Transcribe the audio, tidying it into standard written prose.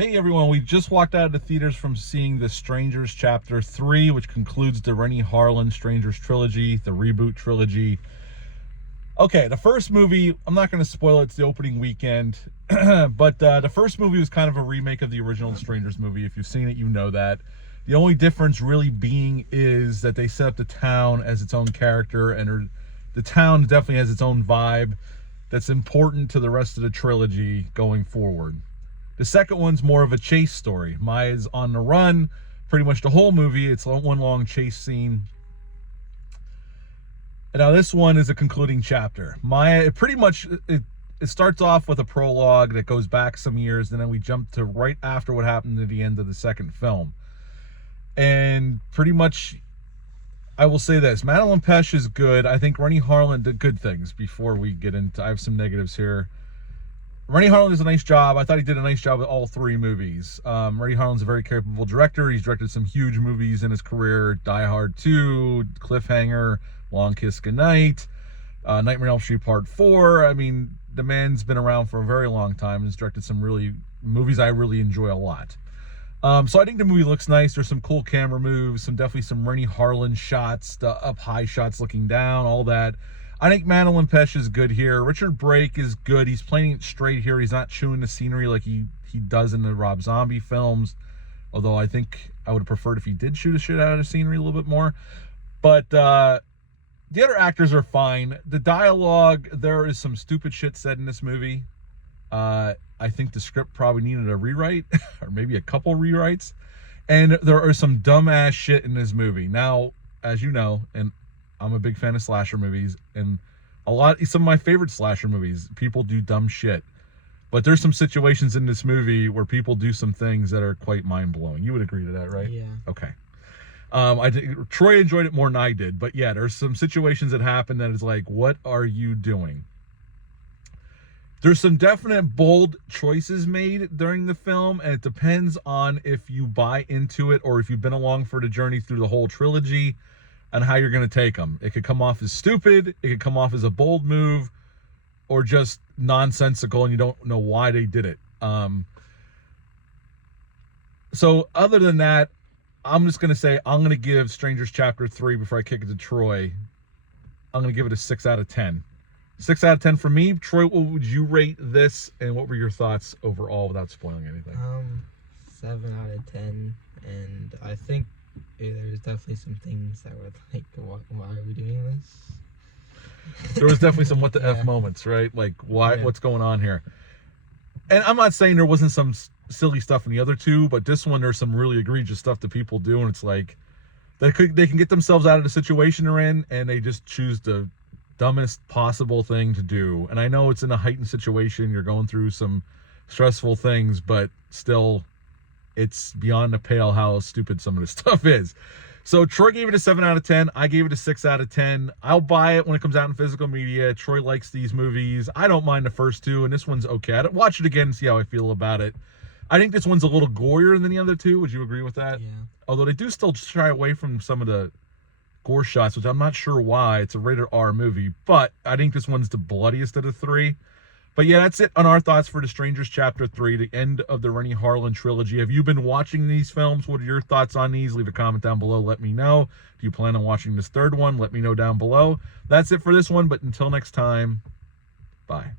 Hey everyone, we just walked out of the theaters from seeing The Strangers Chapter 3, which concludes the Renny Harlin Strangers trilogy, the reboot trilogy. Okay, the first movie, I'm not going to spoil it, it's the opening weekend, but the first movie was kind of a remake of the original Strangers movie. If you've seen it, you know that. The only difference really being is that they set up the town as its own character, and the town definitely has its own vibe that's important to the rest of the trilogy going forward. The second one's more of a chase story. Maya's on the run pretty much the whole movie. It's one long chase scene. And now this one is a concluding chapter. Maya, it starts off with a prologue that goes back some years, and then we jump to right after what happened at the end of the second film. And pretty much, I will say this, Madeleine Petsch is good. I think Renny Harlin did good things. Before we get into, I have some negatives here. Renny Harlin does a nice job. I thought he did a nice job with all three movies. Renny Harlin's a very capable director. He's directed some huge movies in his career. Die Hard 2, Cliffhanger, Long Kiss Goodnight, Nightmare on Elm Street Part 4. I mean, the man's been around for a very long time and has directed some movies I really enjoy a lot. So I think the movie looks nice. There's some cool camera moves, definitely some Renny Harlin shots, the up high shots looking down, all that. I think Madeleine Petsch is good here. Richard Brake is good. He's playing it straight here. He's not chewing the scenery like he does in the Rob Zombie films. Although I think I would have preferred if he did chew the shit out of the scenery a little bit more. But the other actors are fine. The dialogue, there is some stupid shit said in this movie. I think the script probably needed a rewrite or maybe a couple rewrites. And there are some dumbass shit in this movie. Now, as you know, and I'm a big fan of slasher movies, and some of my favorite slasher movies, people do dumb shit. But there's some situations in this movie where people do some things that are quite mind-blowing. You would agree to that, right? Yeah. Okay. I think Troy enjoyed it more than I did, but yeah, there's some situations that happen that is like, what are you doing? There's some definite bold choices made during the film, and it depends on if you buy into it or if you've been along for the journey through the whole trilogy and how you're going to take them. It could come off as stupid, it could come off as a bold move, or just nonsensical and you don't know why they did it. So other than that, I'm just going to say I'm going to give Strangers Chapter 3, before I kick it to Troy, I'm going to give it a 6 out of 10. 6 out of 10 for me. Troy, what would you rate this, and what were your thoughts overall without spoiling anything? 7 out of 10, and I think there's definitely some things that were like, why are we doing this? There was definitely some what the F moments, right? Like, why? Yeah. What's going on here? And I'm not saying there wasn't some silly stuff in the other two, but this one, there's some really egregious stuff that people do, and it's like they can get themselves out of the situation they're in, and they just choose the dumbest possible thing to do. And I know it's in a heightened situation, you're going through some stressful things, but still, it's beyond the pale how stupid some of this stuff is. So Troy gave it a 7 out of 10. I gave it a 6 out of 10. I'll buy it when it comes out in physical media. Troy likes these movies. I don't mind the first two, and this one's okay. I'd watch it again and see how I feel about it. I think this one's a little gorier than the other two. Would you agree with that? Yeah. Although they do still shy away from some of the gore shots, which I'm not sure why. It's a rated R movie, but I think this one's the bloodiest of the three. But yeah, that's it on our thoughts for The Strangers Chapter 3, the end of the Renny Harlin trilogy. Have you been watching these films? What are your thoughts on these? Leave a comment down below. Let me know. Do you plan on watching this third one? Let me know down below. That's it for this one, but until next time, bye.